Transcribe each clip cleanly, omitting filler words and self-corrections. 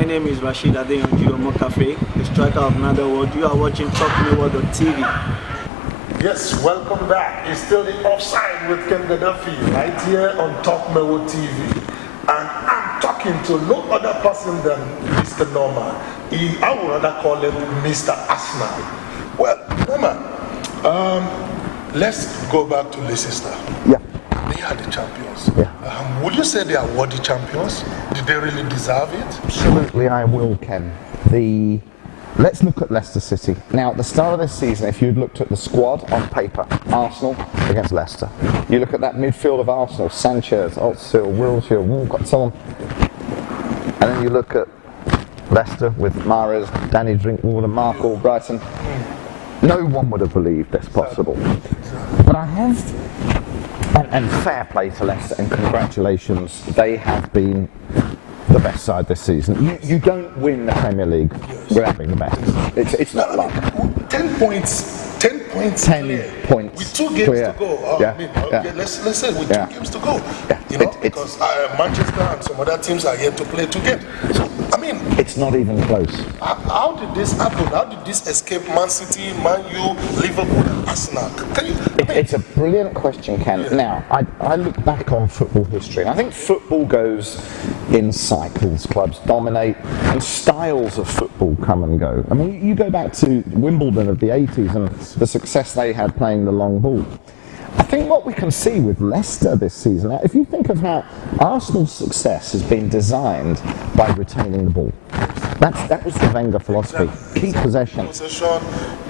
My name is Rashid Adeyanju Omokafe, the striker of Netherworld. You are watching TalkingFootball.tv. Yes, welcome back. It's still the offside with Ken Gaddafi right here on TalkingFootball.tv. And I'm talking to no other person than Mr. Norman. I would rather call him Mr. Arsenal. Well, Norman, let's go back to Leicester. Yeah. They are the champions. Yeah. Would you say they are worthy champions? Did they really deserve it? Absolutely, I will, Ken. Let's look at Leicester City. Now, at the start of this season, if you'd looked at the squad on paper, Arsenal against Leicester. You look at that midfield of Arsenal, Sanchez, Özil, Wilshere, Walcott, so on. And then you look at Leicester with Mahrez, Danny Drinkwater, Mark Albrighton. No one would have believed this possible. But I have, and fair play to Leicester and congratulations, they have been the best side this season. You don't win the Premier League without being the best. It's not like 10 points. 10 points. 10 clear. points. With 2 games clear. to go. Let's say with 2 games to go. Yeah. Because Manchester and some other teams are yet to play 2 games. So it's not even close. How did this happen? How did this escape Man City, Man U, Liverpool, and Arsenal? It's a brilliant question, Ken. Yeah. Now, I look back on football history, and I think football goes in cycles. Clubs dominate, and styles of football come and go. I mean, you go back to Wimbledon of the 80s and the success they had playing the long ball. I think what we can see with Leicester this season, if you think of how Arsenal's success has been designed by retaining the ball. That was the Wenger philosophy. Keep possession.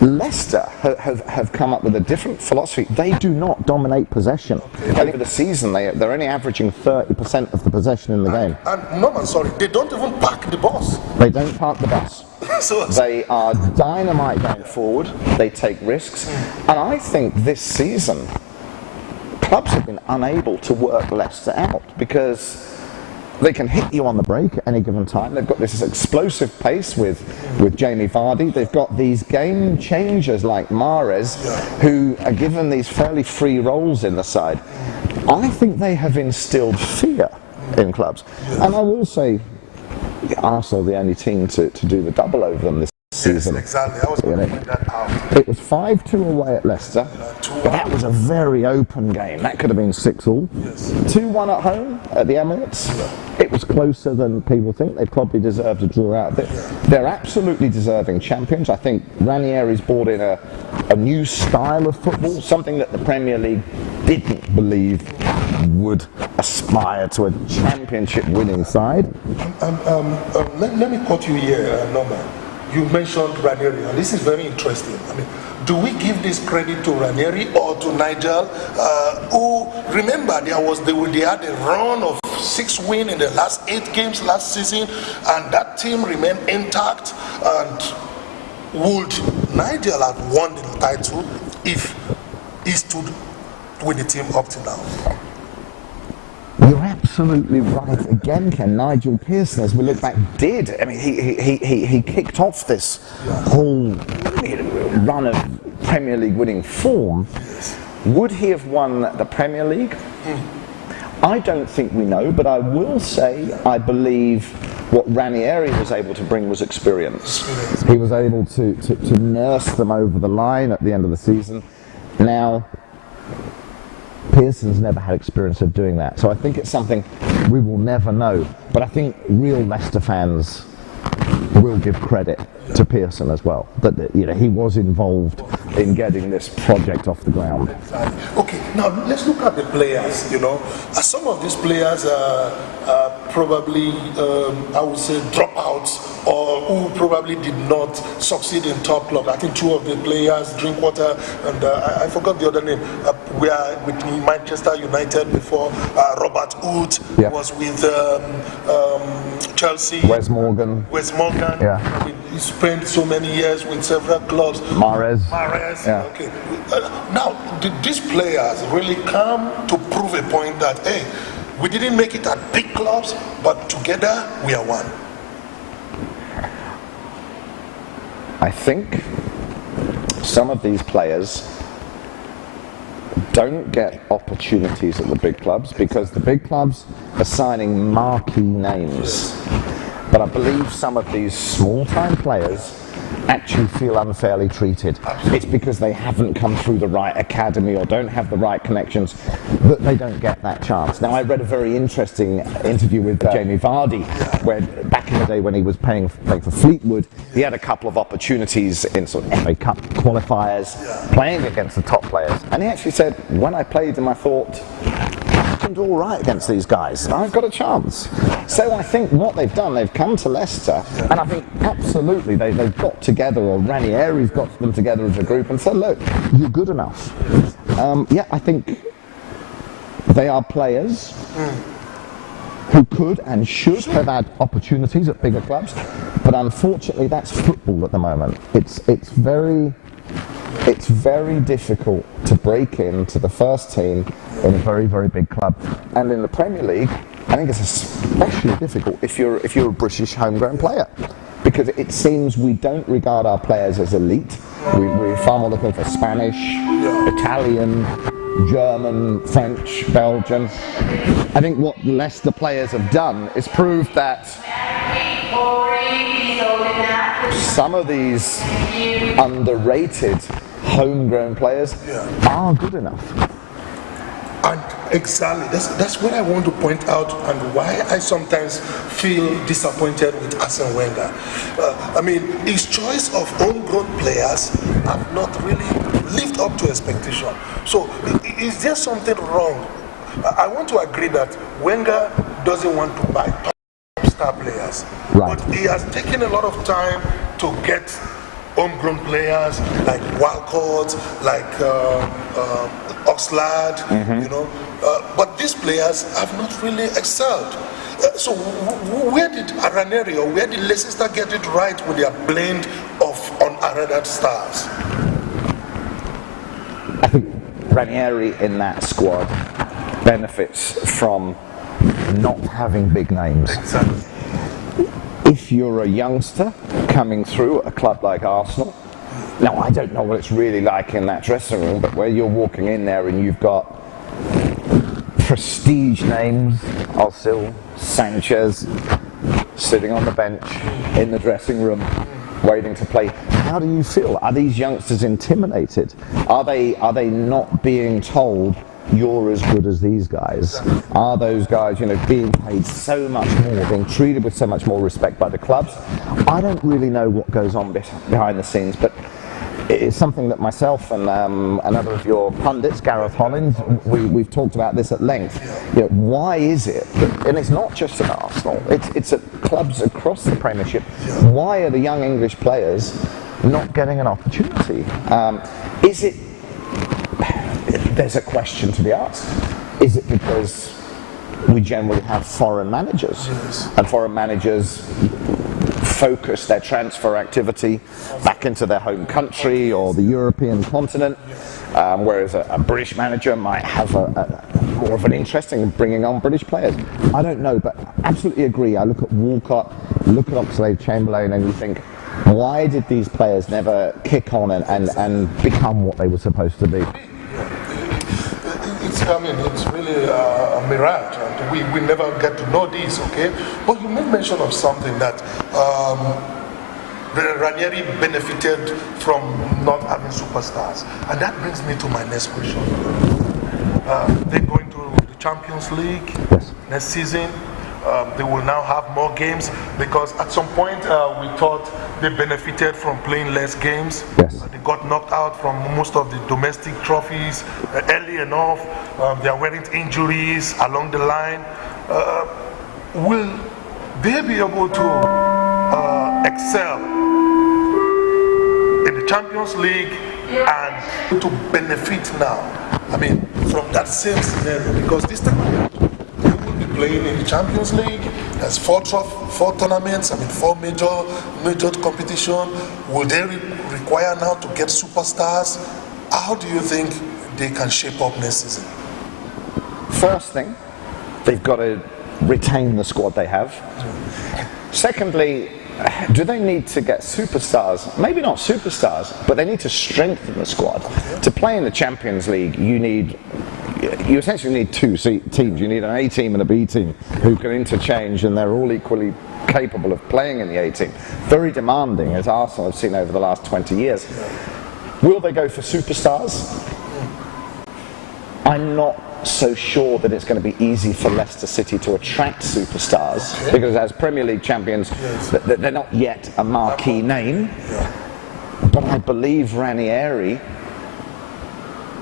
Leicester have come up with a different philosophy. They do not dominate possession. Over the season, they're only averaging 30% of the possession in the game. And no, man, sorry, they don't even park the bus. They don't park the bus. They are dynamite going forward. They take risks. And I think this season, clubs have been unable to work Leicester out because they can hit you on the break at any given time. They've got this explosive pace with Jamie Vardy. They've got these game changers like Mahrez, who are given these fairly free roles in the side. I think they have instilled fear in clubs. And I will say, Arsenal are the only team to do the double over them this season. Yes, exactly. I was going to point that out. It was 5-2 away at Leicester, but that was a very open game. That could have been 6-all. 2-1 at home at the Emirates. It was closer than people think. They probably deserved a draw out of it. They're absolutely deserving champions. I think Ranieri's brought in a new style of football, something that the Premier League didn't believe would aspire to a championship winning side. Let me quote you here, Norman. You mentioned Ranieri, and this is very interesting. I mean, do we give this credit to Ranieri or to Nigel, who, remember, they had a run of 6 wins in the last 8 games last season, and that team remained intact. And would Nigel have won the title if he stood with the team up to now? You're absolutely right again, Ken. Nigel Pearson, as we look back, did. I mean, he kicked off this whole run of Premier League winning form. Would he have won the Premier League? I don't think we know, but I will say I believe what Ranieri was able to bring was experience. He was able to nurse them over the line at the end of the season. Now, Pearson's never had experience of doing that, so I think it's something we will never know. But I think real Leicester fans will give credit to Pearson as well, that he was involved in getting this project off the ground. Okay, now let's look at the players. Some of these players are probably, I would say, dropouts, or who probably did not succeed in top club. I think 2 of the players, Drinkwater and I forgot the other name, were with Manchester United before. Robert Hood was with Chelsea. Wes Morgan. I mean, he spent so many years with several clubs. Mahrez. Okay. Now, did these players really come to prove a point that, hey, we didn't make it at big clubs, but together we are one? I think some of these players don't get opportunities at the big clubs because the big clubs are signing marquee names. But But I believe some of these small-time players actually feel unfairly treated. It's because they haven't come through the right academy or don't have the right connections that they don't get that chance. Now, I read a very interesting interview with Jamie Vardy, where back in the day when he was playing for Fleetwood, he had a couple of opportunities in sort of FA Cup qualifiers, playing against the top players. And he actually said, when I played them, I thought, I can do all right against these guys. I've got a chance. So I think what they've done, they've come to Leicester, and I think absolutely they've got together, or Ranieri's got them together as a group and said, look, you're good enough. Yeah, I think they are players who could and should have had opportunities at bigger clubs, but unfortunately that's football at the moment. It's very difficult to break into the first team in a very, very big club. And in the Premier League, I think it's especially difficult if you're a British homegrown player, because it seems we don't regard our players as elite. We're far more looking for Spanish, Italian, German, French, Belgian. I think what Leicester players have done is prove that some of these underrated homegrown players are good enough. And exactly, that's what I want to point out, and why I sometimes feel disappointed with Arsene Wenger. I mean, his choice of homegrown players have not really lived up to expectation. So, is there something wrong? I want to agree that Wenger doesn't want to buy top star players, right, but he has taken a lot of time to get homegrown players like Walcott, like Oxlade, you know, but these players have not really excelled. So where did Ranieri, or where did Leicester get it right with their blend of unheralded stars? I think Ranieri in that squad benefits from not having big names. Exactly. If you're a youngster coming through at a club like Arsenal, now I don't know what it's really like in that dressing room, but where you're walking in there and you've got prestige names, Ozil, Sanchez, sitting on the bench in the dressing room, waiting to play. How do you feel? Are these youngsters intimidated? Are they not being told you're as good as these guys? Are those guys, you know, being paid so much more, being treated with so much more respect by the clubs? I don't really know what goes on behind the scenes, but it's something that myself and another of your pundits, Gareth Hollins, we've talked about this at length. You know, why is it, and it's not just at Arsenal, it's at clubs across the Premiership, why are the young English players not getting an opportunity? Is it, there's a question to be asked, is it because we generally have foreign managers, and foreign managers focus their transfer activity back into their home country or the European continent, whereas a British manager might have more of an interest in bringing on British players? I don't know, but absolutely agree. I look at Walcott, look at Oxlade-Chamberlain, and you think, why did these players never kick on and become what they were supposed to be? It's really a mirage, and we never get to know this, okay? But you made mention of something that Ranieri benefited from not having superstars, and that brings me to my next question. They're going to the Champions League next season. They will now have more games, because at some point we thought they benefited from playing less games. They got knocked out from most of the domestic trophies early enough. There weren't injuries along the line. Will they be able to excel in the Champions League and to benefit now? I mean, from that same scenario, because this time around, playing in the Champions League, there's four tournaments, I mean 4 major competition. Will they require now to get superstars? How do you think they can shape up next season? First thing, they've got to retain the squad they have. Secondly, do they need to get superstars? Maybe not superstars, but they need to strengthen the squad. To play in the Champions League, you need you essentially need two teams. You need an A team and a B team who can interchange, and they're all equally capable of playing in the A team. Very demanding, as Arsenal have seen over the last 20 years. Will they go for superstars? I'm not so sure that it's going to be easy for Leicester City to attract superstars, because as Premier League champions, they're not yet a marquee name. But I believe Ranieri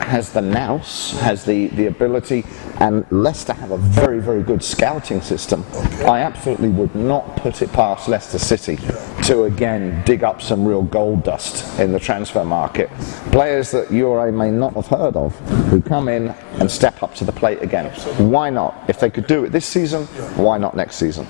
has the nous, has the ability, and Leicester have a very, very good scouting system. I absolutely would not put it past Leicester City to again dig up some real gold dust in the transfer market. Players that you or I may not have heard of, who come in and step up to the plate again. Why not? If they could do it this season, why not next season?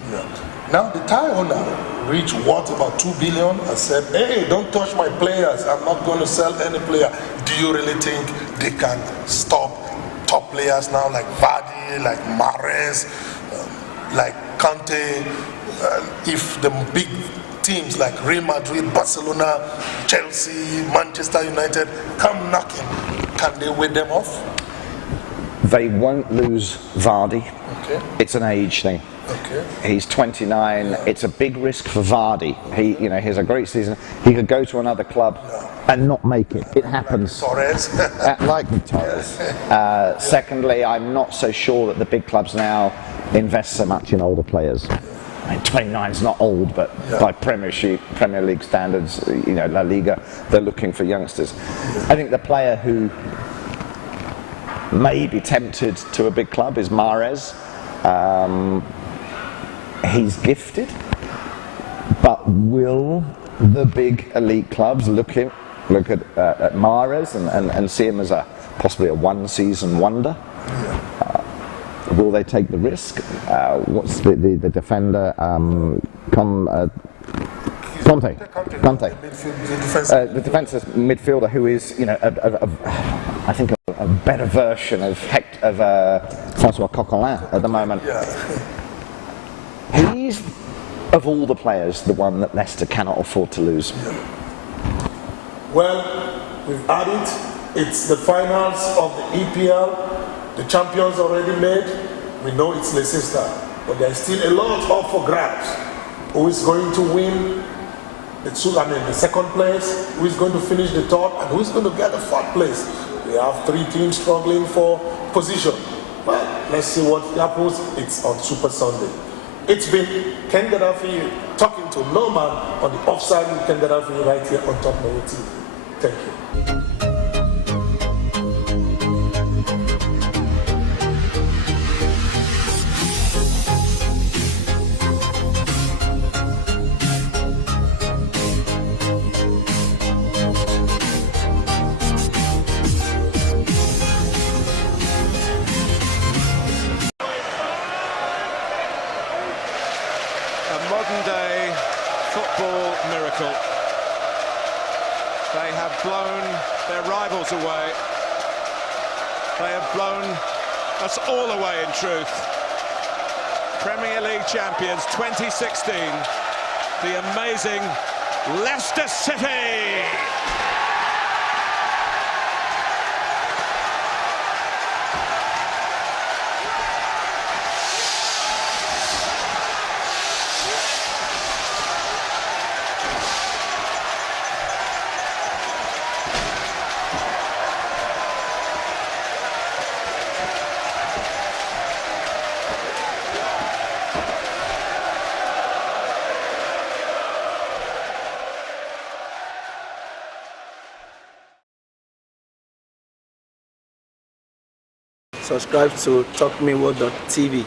Now the Thai owner reached what, about 2 billion, and said, hey, don't touch my players, I'm not going to sell any player. Do you really think they can stop top players now like Vardy, like Mahrez, like Kante? If the big teams like Real Madrid, Barcelona, Chelsea, Manchester United come knocking, can they weigh them off? They won't lose Vardy. It's an age thing. He's 29. It's a big risk for Vardy. He has a great season. He could go to another club and not make it. It happens. Torres. Like Torres. Secondly, I'm not so sure that the big clubs now invest so much in older players. I mean, 29 is not old, but by Premier League standards, La Liga, they're looking for youngsters. I think the player who may be tempted to a big club is Mahrez. He's gifted, but will the big elite clubs look at Mahrez and see him as possibly a one-season wonder? Will they take the risk? What's the defender? Conte. The defensive midfielder who is, I think a better version of Francois Coquelin at the moment. He's, of all the players, the one that Leicester cannot afford to lose. Well, we've had it. It's the finals of the EPL. The champions already made. We know it's Leicester, but there's still a lot up for grabs. Who is going to win the second place? Who is going to finish the third? And who is going to get the fourth place? We have three teams struggling for position. Well, let's see what happens. It's on Super Sunday. It's been Ken Gaddafi talking to Norman on the Offside with Ken Gaddafi right here on Top Mobile TV. Thank you. Modern-day football miracle. They have blown their rivals away. They have blown us all away, in truth. Premier League champions 2016, the amazing Leicester City! Subscribe to talkmeworld.tv.